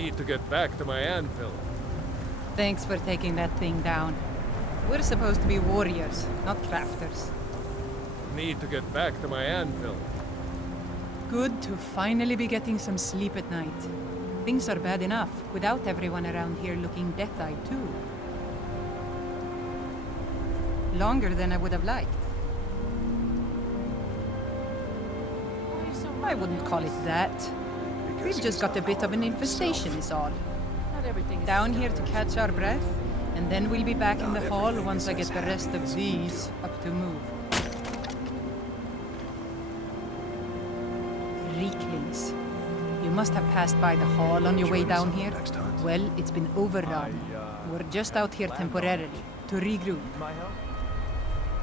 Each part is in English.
Need to get back to my anvil. Thanks for taking that thing down. We're supposed to be warriors, not crafters. Need to get back to my anvil. Good to finally be getting some sleep at night. Things are bad enough without everyone around here looking death-eyed too. Longer than I would have liked. I wouldn't call it that. We've just got a bit of an infestation is all. Down here to catch our breath, and then we'll be back in the hall once I get the rest of these up to move. Rieklings. You must have passed by the hall on your way down here. Well, it's been overrun. We're just out here temporarily, to regroup.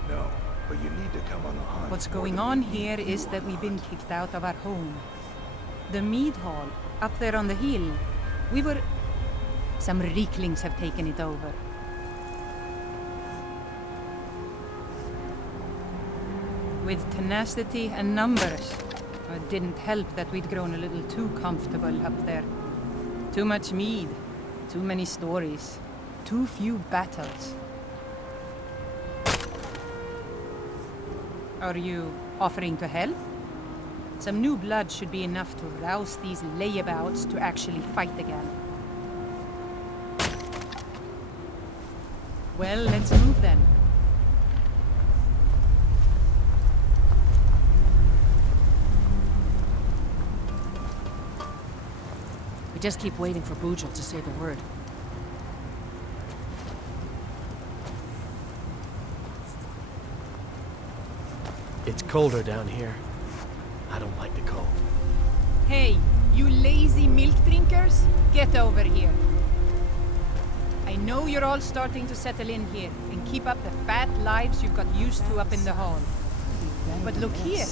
No, but you need to come on the hunt. What's going on here is that we've been kicked out of our home. The Mead Hall, up there on the hill. Some Rieklings have taken it over. With tenacity and numbers. It didn't help that we'd grown a little too comfortable up there. Too much mead, too many stories, too few battles. Are you offering to help? Some new blood should be enough to rouse these layabouts to actually fight again. Well, let's move then. We just keep waiting for Bujold to say the word. It's colder down here. I don't like the cold. Hey, you lazy milk drinkers, get over here. I know you're all starting to settle in here and keep up the fat lives you've got used to up in the hall. But look here,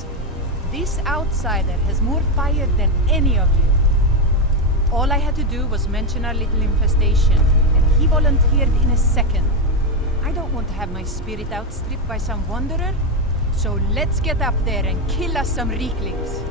this outsider has more fire than any of you. All I had to do was mention our little infestation, and he volunteered in a second. I don't want to have my spirit outstripped by some wanderer, so let's get up there and kill us some Rieklings.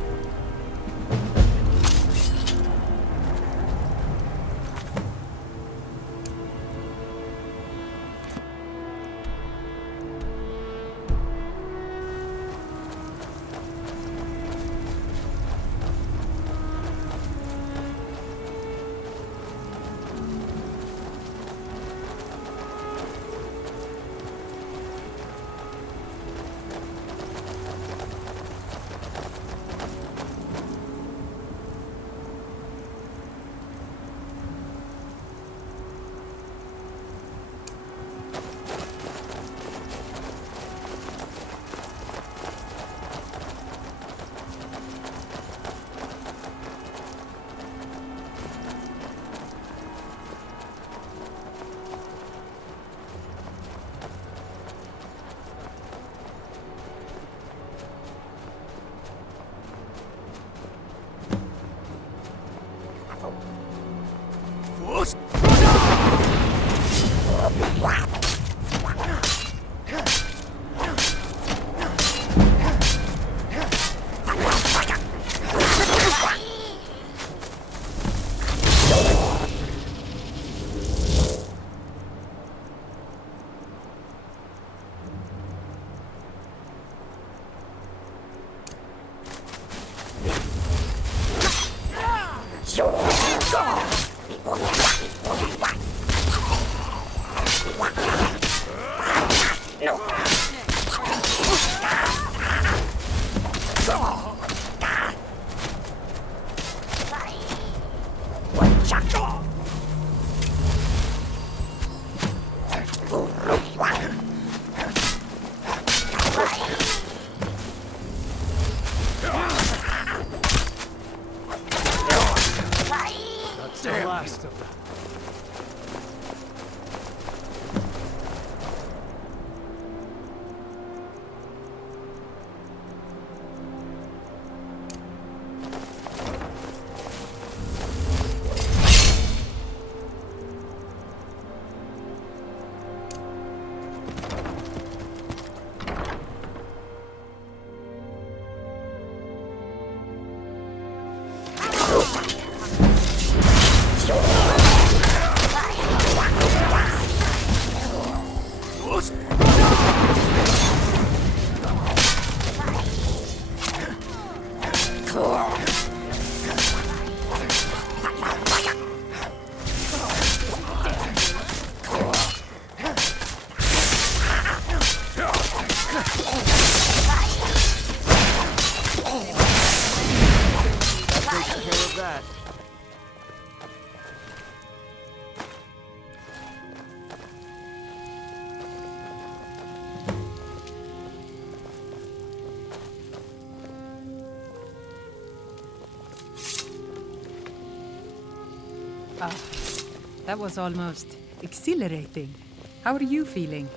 That was almost exhilarating. How are you feeling?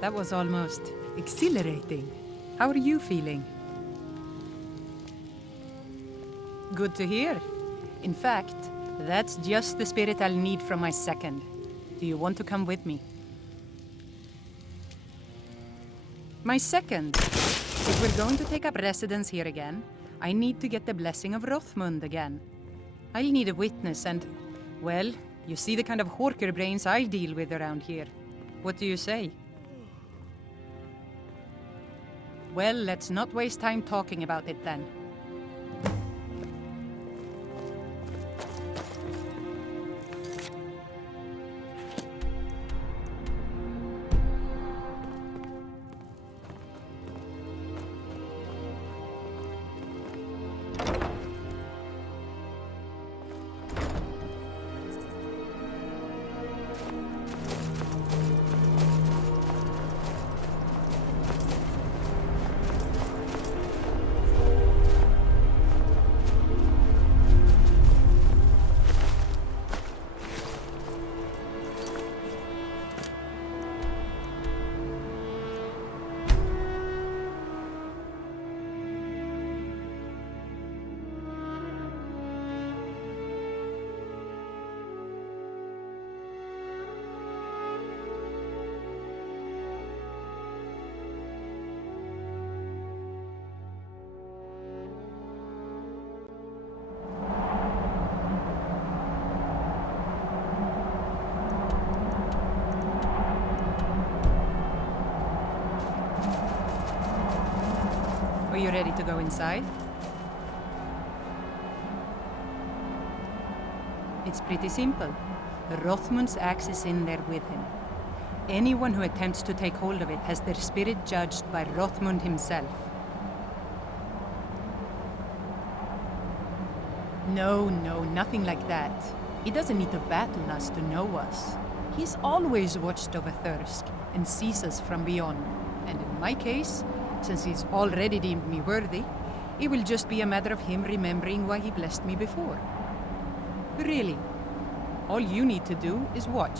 That was almost exhilarating. How are you feeling? Good to hear. In fact, that's just the spirit I'll need from my second. Do you want to come with me? My second. If we're going to take up residence here again, I need to get the blessing of Rothmund again. I'll need a witness and, well, you see the kind of horker brains I deal with around here. What do you say? Well, let's not waste time talking about it then. Are you ready to go inside? It's pretty simple. Rothmund's axe is in there with him. Anyone who attempts to take hold of it has their spirit judged by Rothmund himself. No, nothing like that. He doesn't need to battle us to know us. He's always watched over Thirsk and sees us from beyond. And in my case, since he's already deemed me worthy, it will just be a matter of him remembering why he blessed me before. Really, all you need to do is watch.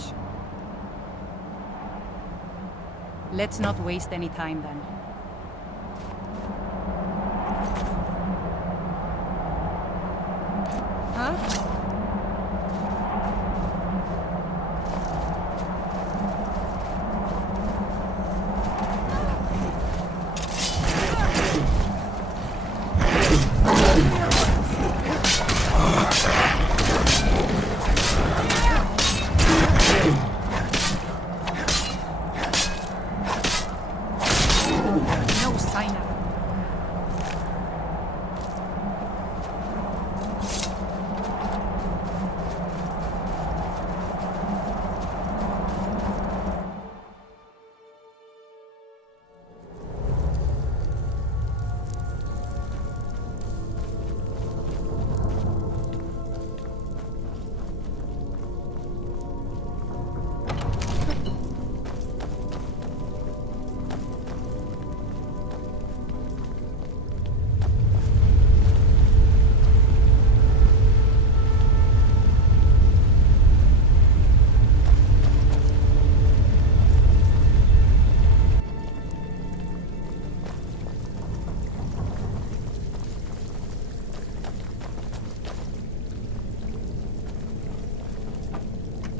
Let's not waste any time then. Huh?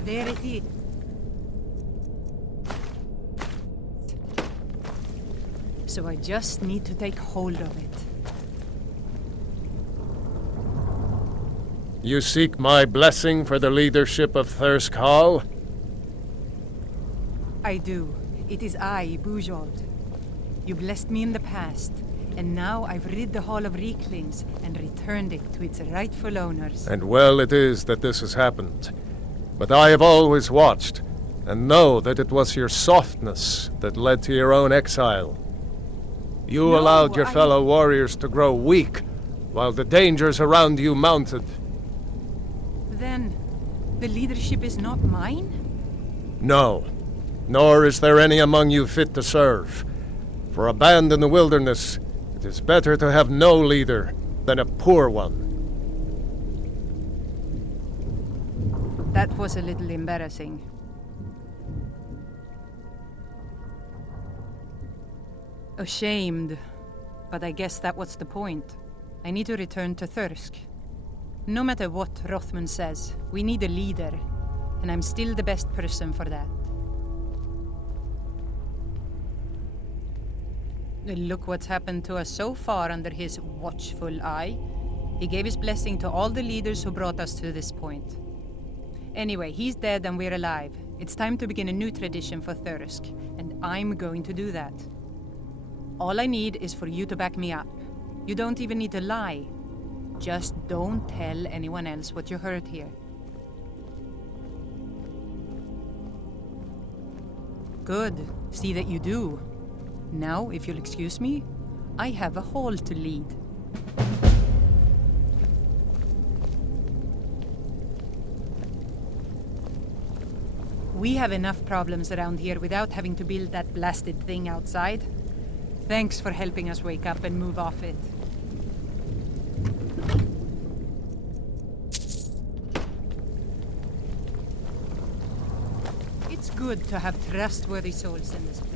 There it is. So I just need to take hold of it. You seek my blessing for the leadership of Thirsk Hall? I do. It is I, Bujold. You blessed me in the past, and now I've rid the Hall of Rieklings and returned it to its rightful owners. And well it is that this has happened. But I have always watched, and know that it was your softness that led to your own exile. You allowed your fellow warriors to grow weak, while the dangers around you mounted. Then, the leadership is not mine? No, nor is there any among you fit to serve. For a band in the wilderness, it is better to have no leader than a poor one. That was a little embarrassing. Ashamed, but I guess that was the point. I need to return to Thirsk. No matter what Rothman says, we need a leader, and I'm still the best person for that. Look what's happened to us so far under his watchful eye. He gave his blessing to all the leaders who brought us to this point. Anyway, he's dead and we're alive. It's time to begin a new tradition for Thirsk, and I'm going to do that. All I need is for you to back me up. You don't even need to lie. Just don't tell anyone else what you heard here. Good. See that you do. Now, if you'll excuse me, I have a hall to lead. We have enough problems around here without having to build that blasted thing outside. Thanks for helping us wake up and move off it. It's good to have trustworthy souls in this place.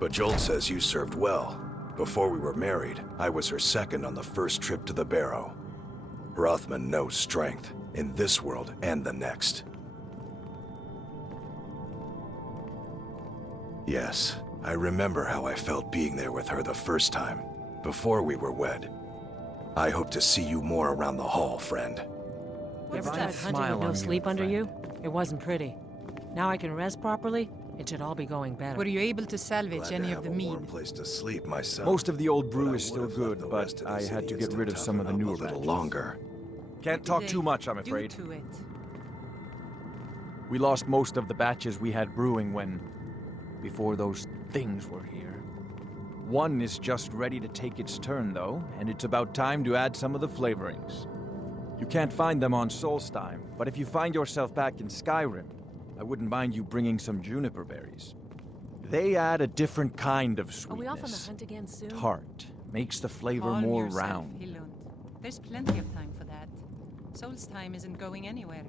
Bujold says you served well. Before we were married, I was her second on the first trip to the Barrow. Rothman knows strength, in this world and the next. Yes, I remember how I felt being there with her the first time, before we were wed. I hope to see you more around the hall, friend. You ever tried hunting with no sleep under you? It wasn't pretty. Now I can rest properly. It should all be going better. Were you able to salvage Glad any to of have the a mead? warm place to sleep, my son. Most of the old brew But I is still would've left good, the but rest of I this had to idiot get rid of some of the toughen up newer a little batches. longer. Can't talk too much, I'm Due afraid. to it. We lost most of the batches we had brewing before those things were here. One is just ready to take its turn, though, and it's about time to add some of the flavorings. You can't find them on Solstheim, but if you find yourself back in Skyrim, I wouldn't mind you bringing some juniper berries. They add a different kind of sweetness. Are we off on the hunt again soon? Tart. Makes the flavor Calm more yourself, round. Hillund. There's plenty of time for that. Solstheim isn't going anywhere.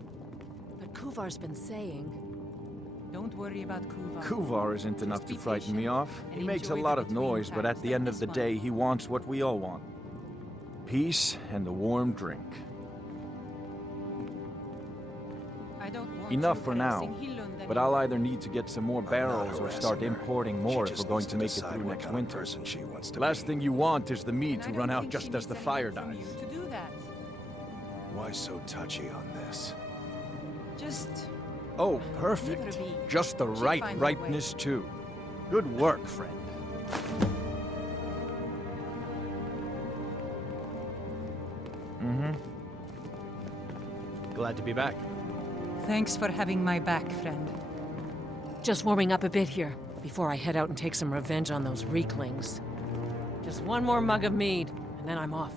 But Kuvar's been saying... Don't worry about Kuvar. Kuvar isn't Just enough be to frighten patient me off. and He makes a enjoy lot the of noise, but at between the end times of the like day, this he wants what we all want. Peace and a warm drink. I don't want Enough you for now, harassing Hillund but anymore. I'll either need to get some more barrels or start harassing her. importing She more if just we're going needs to make it decide through what next kind of winter. person she wants to Last be. thing you want is the mead And to I run don't out think she just as needs the any fire help from dies. you to do that. Why so touchy on this? Just Oh, leave perfect. her be. Just the She'll right find her way. ripeness, too. Good work, friend. Glad to be back. Thanks for having my back, friend. Just warming up a bit here, before I head out and take some revenge on those Rieklings. Just one more mug of mead, and then I'm off.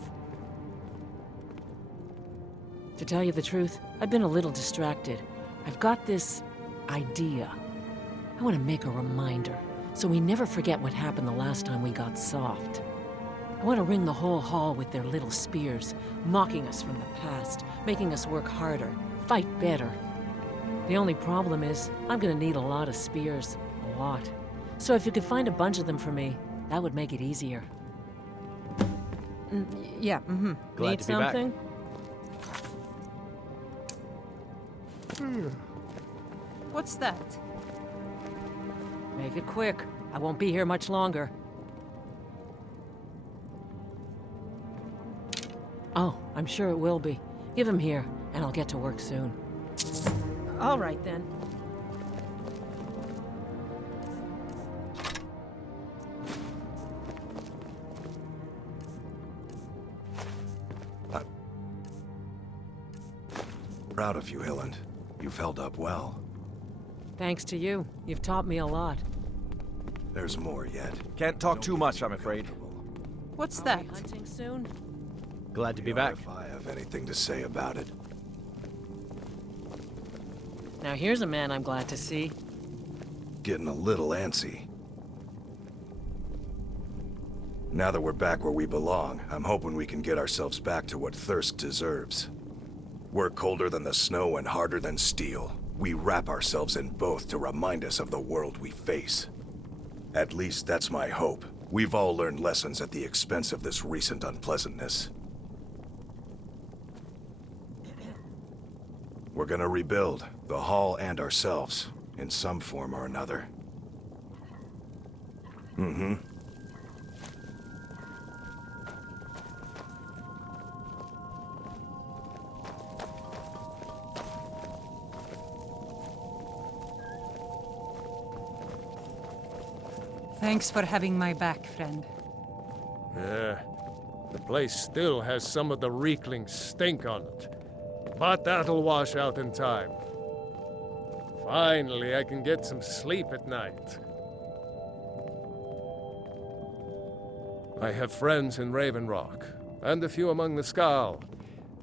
To tell you the truth, I've been a little distracted. I've got this idea. I want to make a reminder, so we never forget what happened the last time we got soft. I want to ring the whole hall with their little spears, mocking us from the past, making us work harder, fight better. The only problem is, I'm gonna need a lot of spears. A lot. So if you could find a bunch of them for me, that would make it easier. Yeah, Glad Need to be back. something? What's that? Make it quick. I won't be here much longer. Oh, I'm sure it will be. Give him here, and I'll get to work soon. All right, then. Proud of you, Hilland. You've held up well. Thanks to you. You've taught me a lot. There's more yet. Can't talk too much, I'm afraid. What's Are that? we hunting soon? Glad to be back. If I have anything to say about it. Now here's a man I'm glad to see. Getting a little antsy. Now that we're back where we belong, I'm hoping we can get ourselves back to what Thirsk deserves. We're colder than the snow and harder than steel. We wrap ourselves in both to remind us of the world we face. At least that's my hope. We've all learned lessons at the expense of this recent unpleasantness. We're gonna rebuild, the Hall and ourselves, in some form or another. Thanks for having my back, friend. Yeah, the place still has some of the Rieklings stink on it. But that'll wash out in time. Finally, I can get some sleep at night. I have friends in Raven Rock, and a few among the Skal.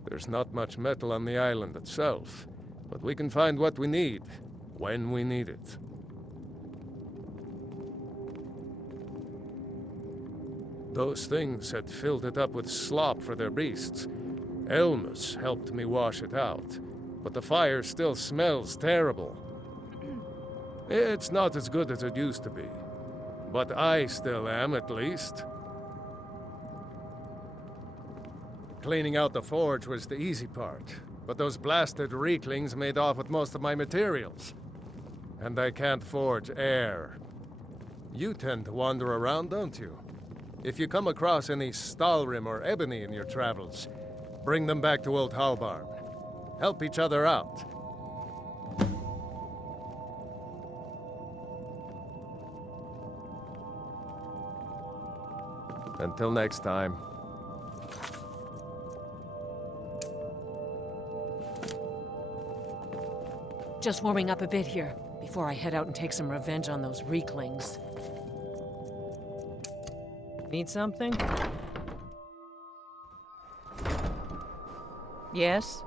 There's not much metal on the island itself, but we can find what we need, when we need it. Those things had filled it up with slop for their beasts. Elmus helped me wash it out, but the fire still smells terrible. It's not as good as it used to be, but I still am, at least. Cleaning out the forge was the easy part, but those blasted Rieklings made off with most of my materials. And I can't forge air. You tend to wander around, don't you? If you come across any Stalrim or ebony in your travels, bring them back to Old Halbarn. Help each other out. Until next time. Just warming up a bit here, before I head out and take some revenge on those Rieklings. Need something? Yes?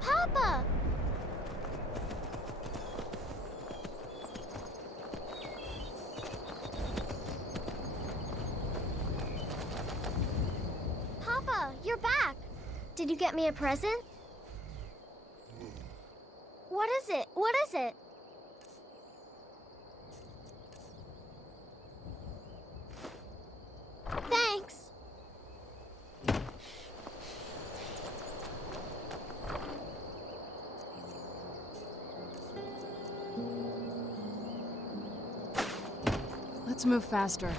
Papa! Papa, you're back! Did you get me a present? What is it? What is it? Thanks! Let's move faster.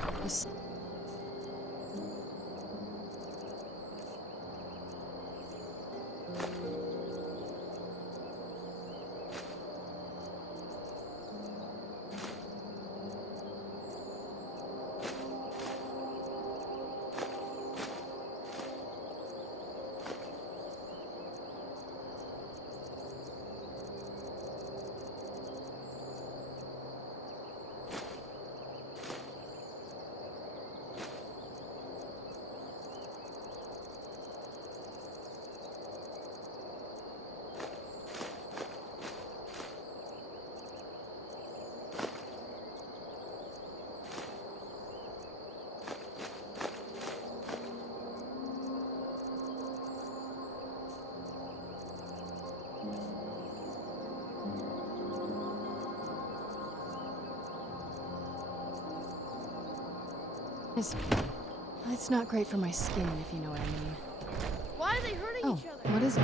It's not great for my skin, if you know what I mean. Why are they hurting each other? What is it?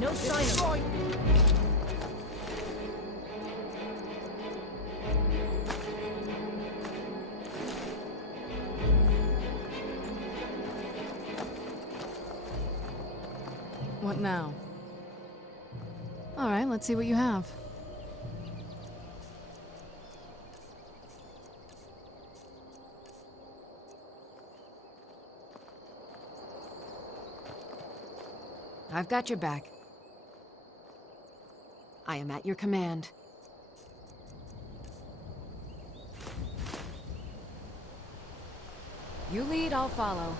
No sign of... What now? All right, let's see what you have. I've got your back. I am at your command. You lead, I'll follow.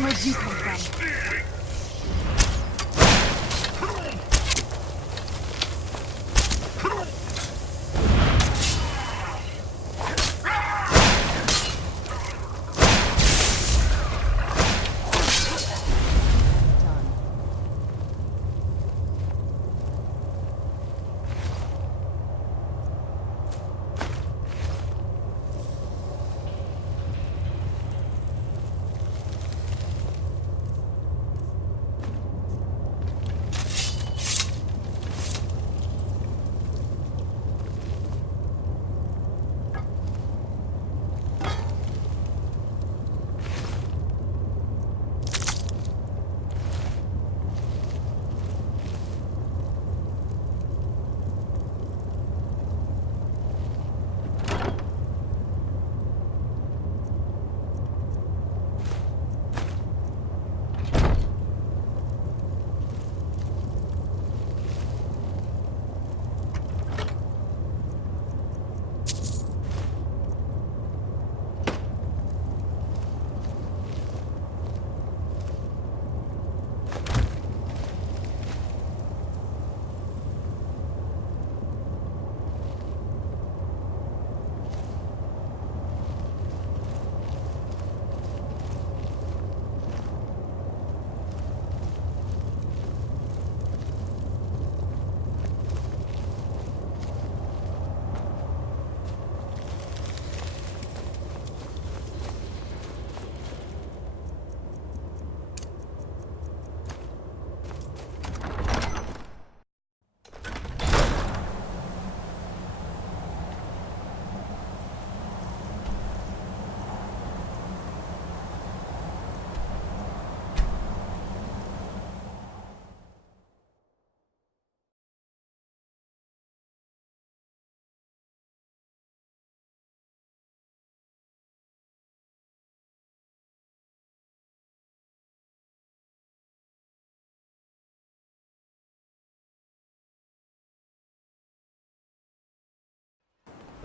Where'd you come from?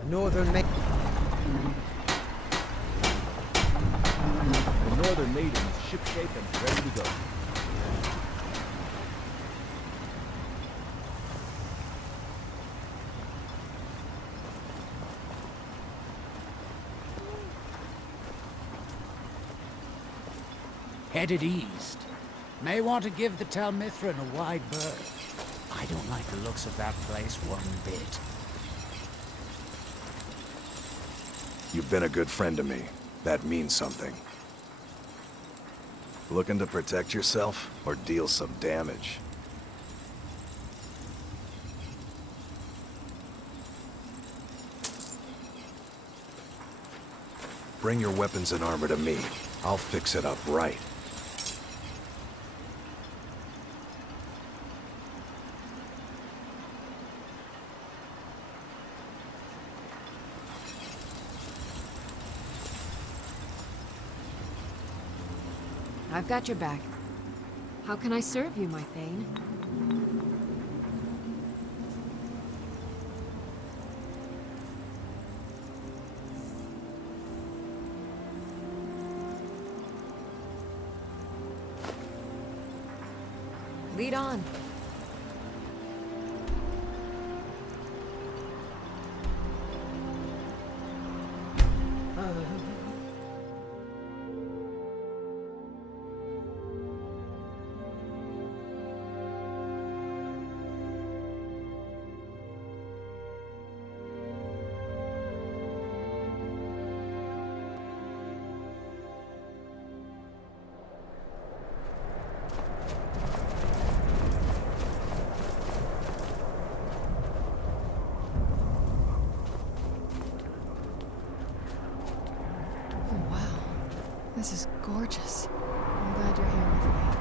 A northern maiden. The northern maiden is shipshape and ready to go. Headed east. May want to give the Tel Mithryn a wide berth. I don't like the looks of that place one bit. You've been a good friend to me. That means something. Looking to protect yourself or deal some damage? Bring your weapons and armor to me. I'll fix it up right. I've got your back. How can I serve you, my Thane? Lead on. This is gorgeous. I'm glad you're here with me.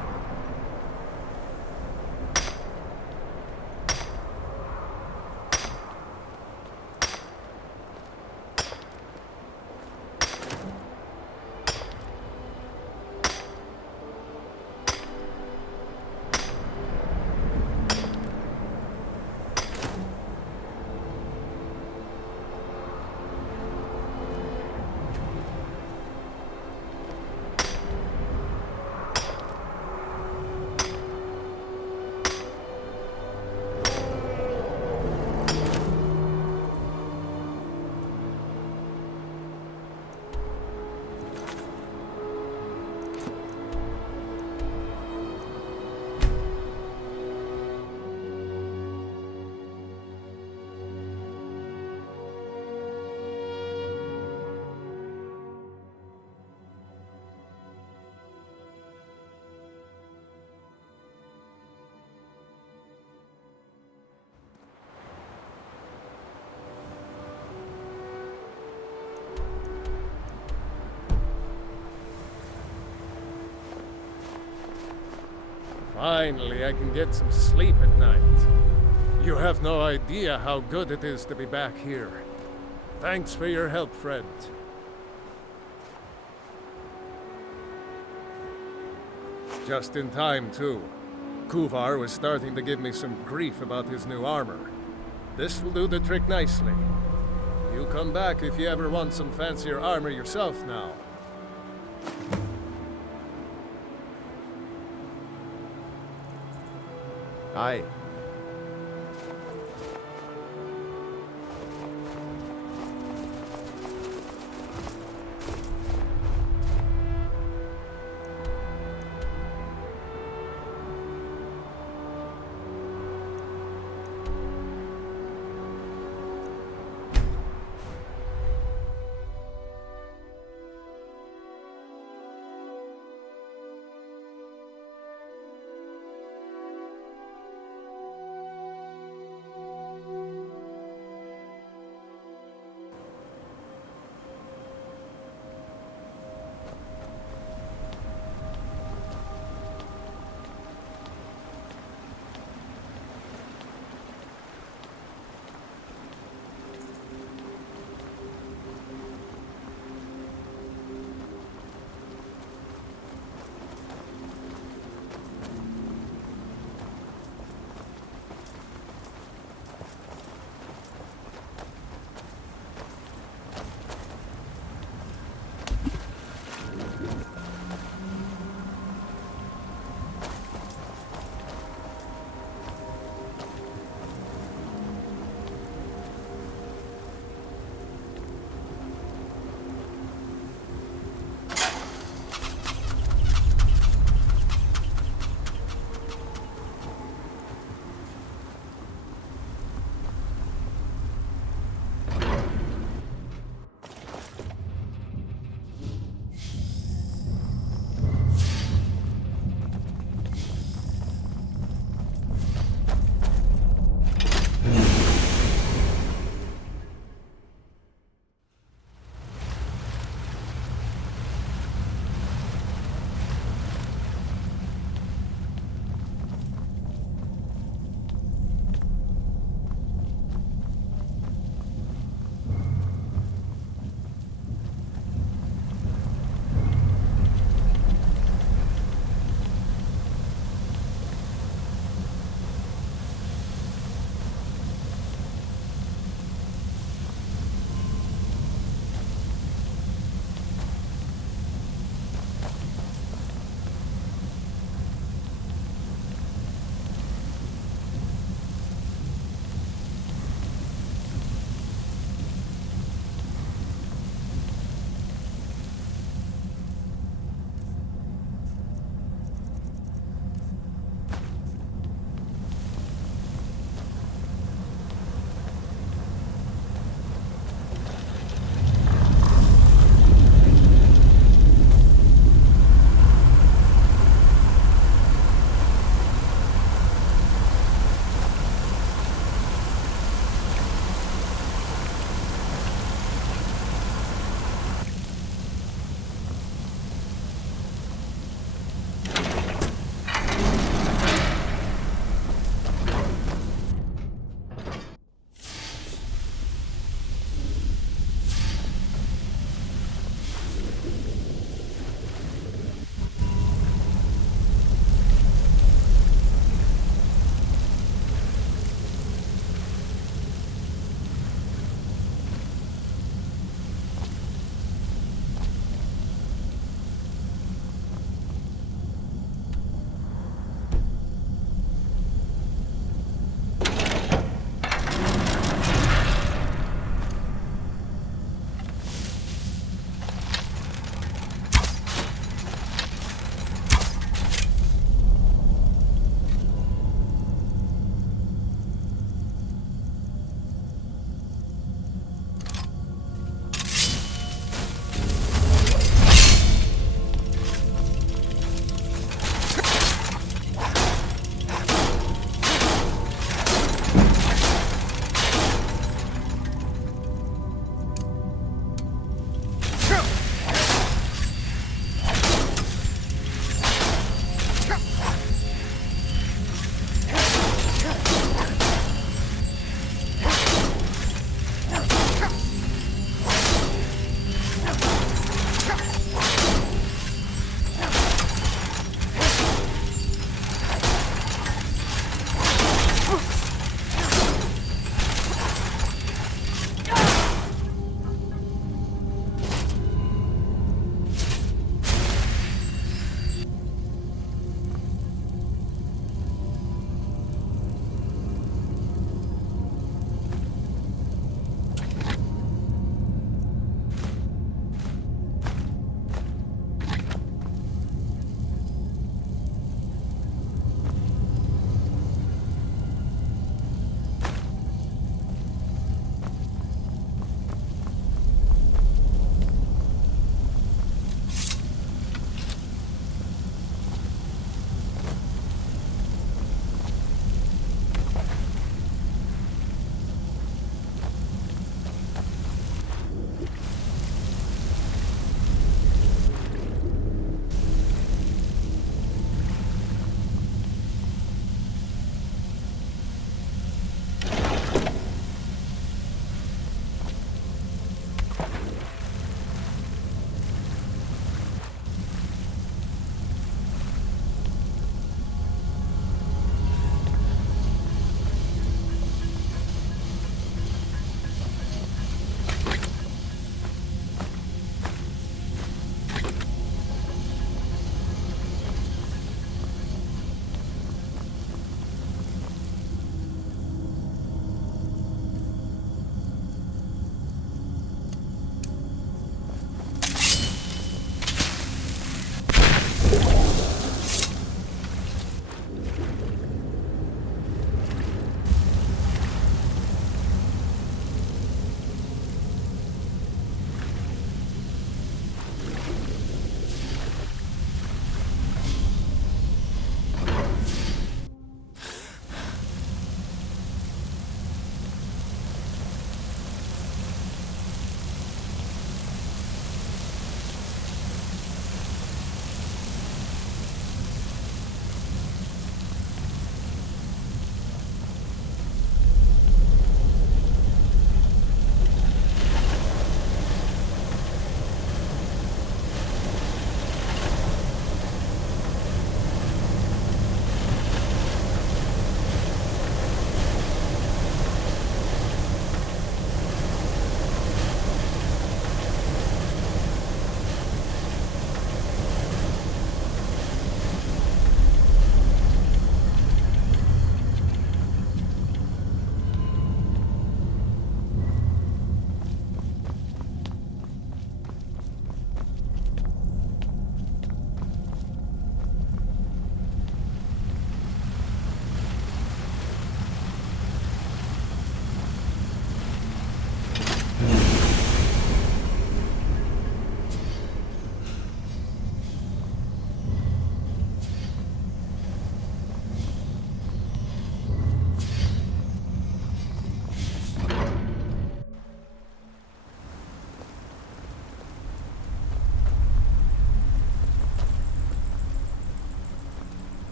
Finally, I can get some sleep at night. You have no idea how good it is to be back here. Thanks for your help, friend. Just in time, too. Kuvar was starting to give me some grief about his new armor. This will do the trick nicely. You come back if you ever want some fancier armor yourself now. Aye.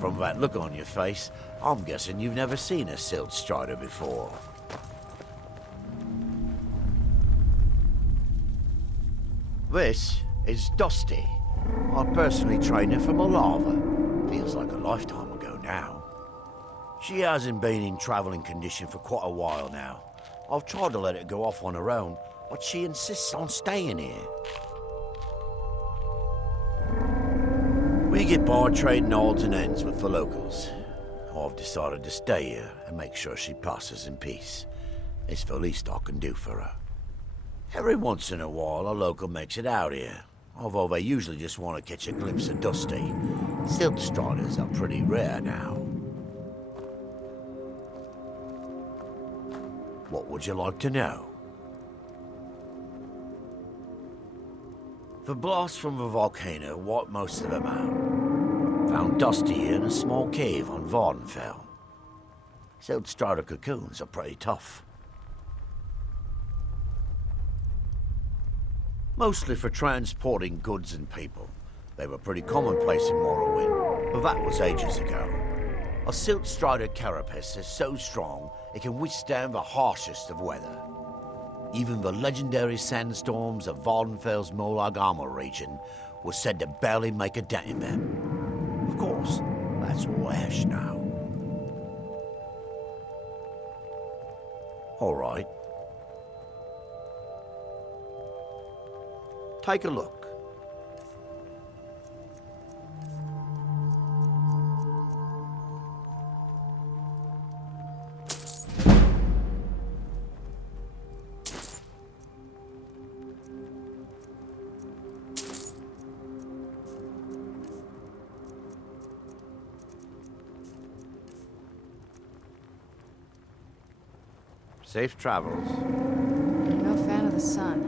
From that look on your face, I'm guessing you've never seen a Silt Strider before. This is Dusty. I personally trained her for my lava. Feels like a lifetime ago now. She hasn't been in traveling condition for quite a while now. I've tried to let it go off on her own, but she insists on staying here. We get by trading odds and ends with the locals. I've decided to stay here and make sure she passes in peace. It's the least I can do for her. Every once in a while, a local makes it out here, although they usually just want to catch a glimpse of Dusty. Silt Striders are pretty rare now. What would you like to know? The blast from the volcano wiped most of them out. Found Dusty in a small cave on Vardenfell. Silt Strider cocoons are pretty tough. Mostly for transporting goods and people. They were pretty commonplace in Morrowind, but that was ages ago. A Silt Strider carapace is so strong it can withstand the harshest of weather. Even the legendary sandstorms of Vardenfell's Molag Armor region were said to barely make a dent in them. Of course, that's all ash now. All right. Take a look. Safe travels. I'm no fan of the sun.